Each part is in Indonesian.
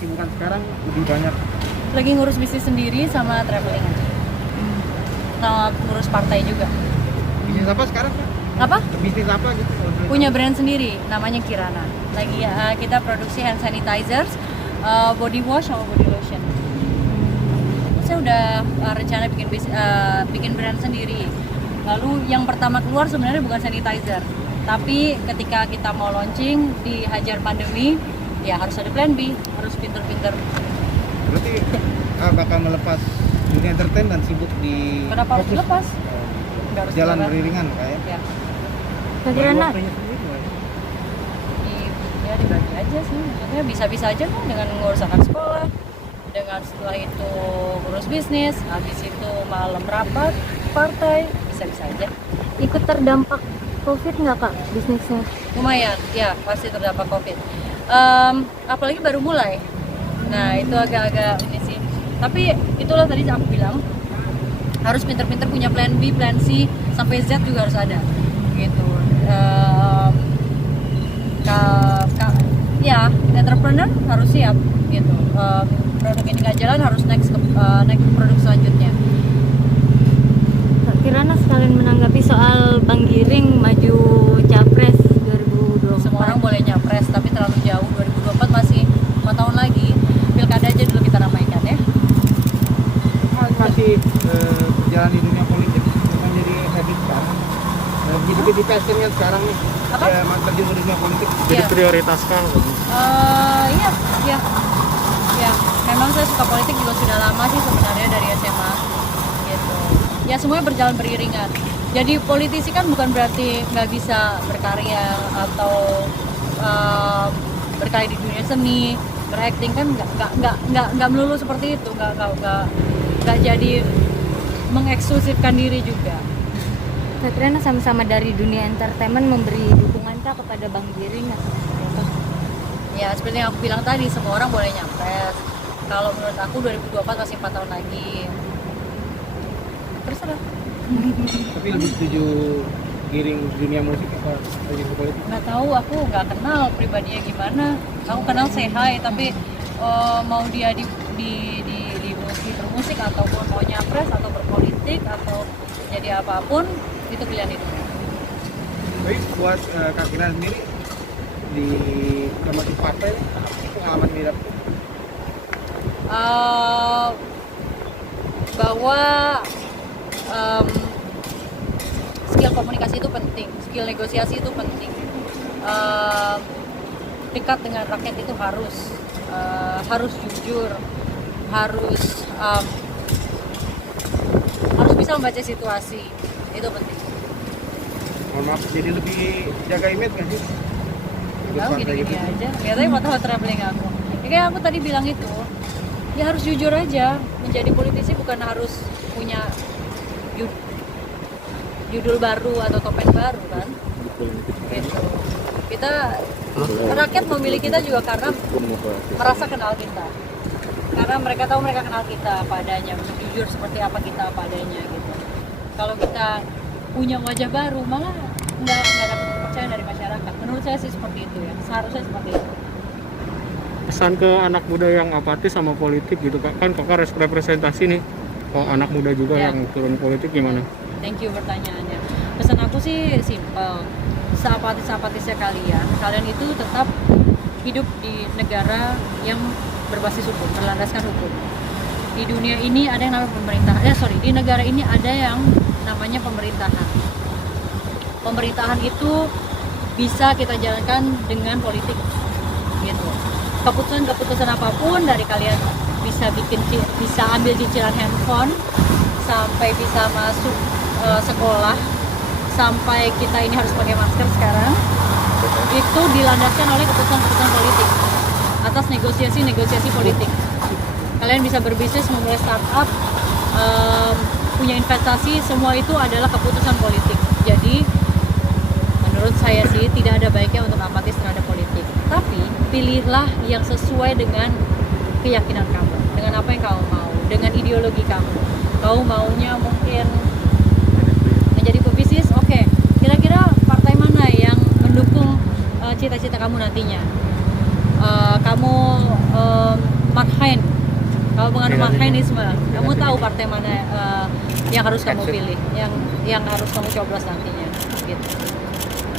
kesibukan sekarang lebih banyak? Lagi ngurus bisnis sendiri sama traveling aja. Sama ngurus partai juga. Bisnis apa sekarang, Kak? Apa? Bisnis apa gitu? Punya brand sendiri, namanya Kirana. Lagi kita produksi hand sanitizers, body wash sama body lotion. Saya udah rencana bikin brand sendiri. Lalu yang pertama keluar sebenarnya bukan sanitizer, tapi ketika kita mau launching dihajar pandemi, ya harus ada plan B, harus pinter-pinter. Berarti bakal melepas dunia entertain dan sibuk di Kenapa harus fokus lepas? Nggak harus jalan lepas. beriringan kayak. Ya, Kak Kirana, ya dibagi aja sih. Maksudnya bisa-bisa aja kan dengan ngurus anak sekolah, dengan setelah itu ngurus bisnis, habis itu malam rapat, partai, bisa-bisa aja. ikut terdampak COVID nggak Kak bisnisnya? Lumayan, ya pasti terdampak COVID. Apalagi baru mulai. Nah itu agak-agak ini sih. Tapi itulah tadi aku bilang harus pinter-pinter punya plan B, plan C, sampai Z juga harus ada. Gitu. Ya entrepreneur harus siap. Gitu. Produk ini nggak jalan harus next produk selanjutnya. Kak Kirana sekalian menanggapi soal Bang Giring maju Capres 2024. Semua orang boleh nyapres, tapi terlalu jauh. 2024 masih 4 tahun lagi. Pilkada aja dulu kita ramaikan ya. Masih berjalan di dunia politik memang jadi habit kan. Jadi passionnya sekarang nih. Apa? Ya, terjun ke dunia politik. Iya. Prioritaskan. Iya. Memang saya suka politik juga sudah lama sih sebenarnya dari SMA. Gitu. Ya semuanya berjalan beriringan. Jadi politisi kan bukan berarti nggak bisa berkarya atau berkarya di dunia seni, berakting kan nggak melulu seperti itu, nggak jadi mengeksklusifkan diri juga. Kak Kirana sama-sama dari dunia entertainment memberi dukungan Kak kepada Bang Giring atau seperti apa? Ya seperti yang aku bilang tadi, semua orang boleh nyapres. Kalau menurut aku 2024 masih 4 tahun lagi. Terserah. Tapi lebih setuju Giring dunia musik apa terjun ke politik? Nggak tahu, aku nggak kenal pribadinya gimana. Aku kenal Sehai, tapi mau dia di bermusik ataupun mau nyapres atau berpolitik atau jadi apapun itu pilihan itu. Tapi buat Kak Kirana sendiri di termasuk partai pengalaman yang didapat Bahwa skill komunikasi itu penting, skill negosiasi itu penting. Dekat dengan rakyat itu harus jujur, harus bisa membaca situasi, itu penting. mohon maaf jadi lebih jaga image nggak sih? Ikut Tahu partai gini-gini gitu. aja, biasanya foto traveling aku. Ya, kayak aku tadi bilang itu, ya harus jujur aja. Menjadi politisi bukan harus punya judul baru atau topeng baru kan? Gitu. Kita rakyat memilih kita juga karena merasa kenal kita. Karena mereka tahu mereka kenal kita apa adanya, jujur seperti apa kita apa adanya gitu. Kalau kita punya wajah baru malah nggak dapat kepercayaan dari masyarakat. Menurut saya sih seperti itu ya, seharusnya seperti itu. Pesan ke anak muda yang apatis sama politik gitu Kak, kan Kakak representasi nih. Kalau anak muda juga Ya. yang turun politik gimana? Thank you pertanyaannya. Pesan aku sih simpel. Seapatis-apatisnya kalian itu tetap hidup di negara yang berbasis hukum, berlandaskan hukum. Di dunia ini ada yang namanya pemerintahan. Di negara ini ada yang namanya pemerintahan. Pemerintahan itu bisa kita jalankan dengan politik, gitu. Keputusan apapun dari kalian bisa ambil cicilan handphone sampai bisa masuk sekolah, sampai kita ini harus pakai masker sekarang, itu dilandaskan oleh keputusan politik atas negosiasi politik. Kalian bisa berbisnis, memulai startup, punya investasi, semua itu adalah keputusan politik. Jadi menurut saya sih tidak ada baiknya untuk apatis terhadap politik, tapi pilihlah yang sesuai dengan keyakinan kamu, dengan apa yang kamu mau, dengan ideologi kamu. Kamu maunya mungkin menjadi pebisnis, oke. Kira-kira partai mana yang mendukung cita-cita kamu nantinya? Kamu kamu Marhain, kalau penganut Marhainisme, kamu tahu partai mana yang harus kamu pilih, yang harus kamu coblos nantinya, gitu.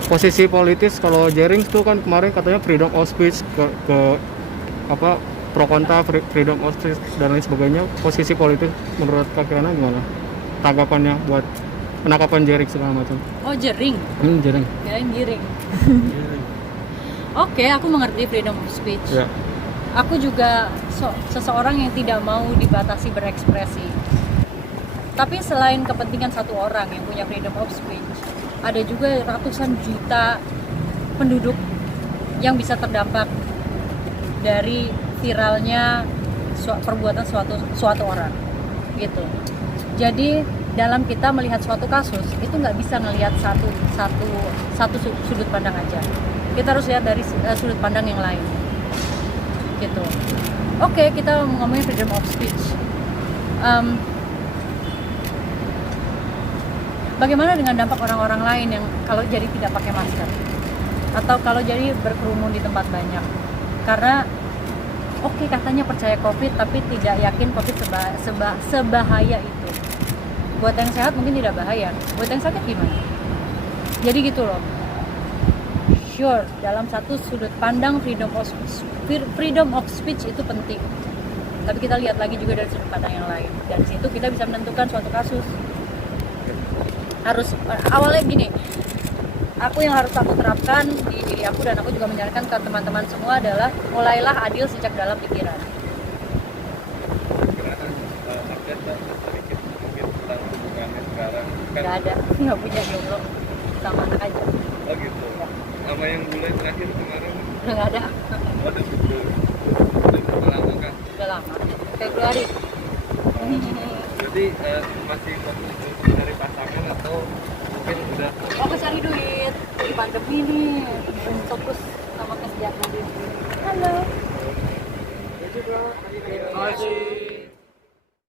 Posisi politis kalau Jering tuh kan kemarin katanya freedom of speech ke apa pro kontra freedom of speech dan lain sebagainya. Posisi politis menurut Kak Kirana gimana? Tanggapannya buat penangkapan Jering segala macam. Oh, Jering. Jering. Kirain giring. Oke, aku mengerti freedom of speech. Ya. Aku juga seseorang yang tidak mau dibatasi berekspresi. Tapi selain kepentingan satu orang yang punya freedom of speech, ada juga ratusan juta penduduk yang bisa terdampak dari viralnya perbuatan suatu orang, gitu. Jadi dalam kita melihat suatu kasus itu nggak bisa ngelihat satu sudut pandang aja. Kita harus lihat dari sudut pandang yang lain, gitu. Oke, kita ngomongin freedom of speech. Bagaimana dengan dampak orang-orang lain yang kalau jadi tidak pakai masker atau kalau jadi berkerumun di tempat banyak? Karena oke, katanya percaya COVID tapi tidak yakin COVID sebahaya itu. Buat yang sehat mungkin tidak bahaya, buat yang sakit gimana? Jadi gitu loh. Sure, dalam satu sudut pandang freedom of speech itu penting. Tapi kita lihat lagi juga dari sudut pandang yang lain. Dari situ kita bisa menentukan suatu kasus. Harus awalnya gini, aku yang harus aku terapkan di diri aku dan aku juga menyarankan ke teman-teman semua adalah mulailah adil sejak dalam pikiran. Gak ada, nggak punya jomblo sama anak aja. Oh gitu. Sama yang bulan terakhir kemarin Udah nggak ada, waduh gitu. Udah lama kan? udah lama. Februari. Jadi masih fokus dari pasangan atau mungkin udah Aku cari duit di pandemi nih, fokus sama kesejahteraan diri. Halo. Terima kasih.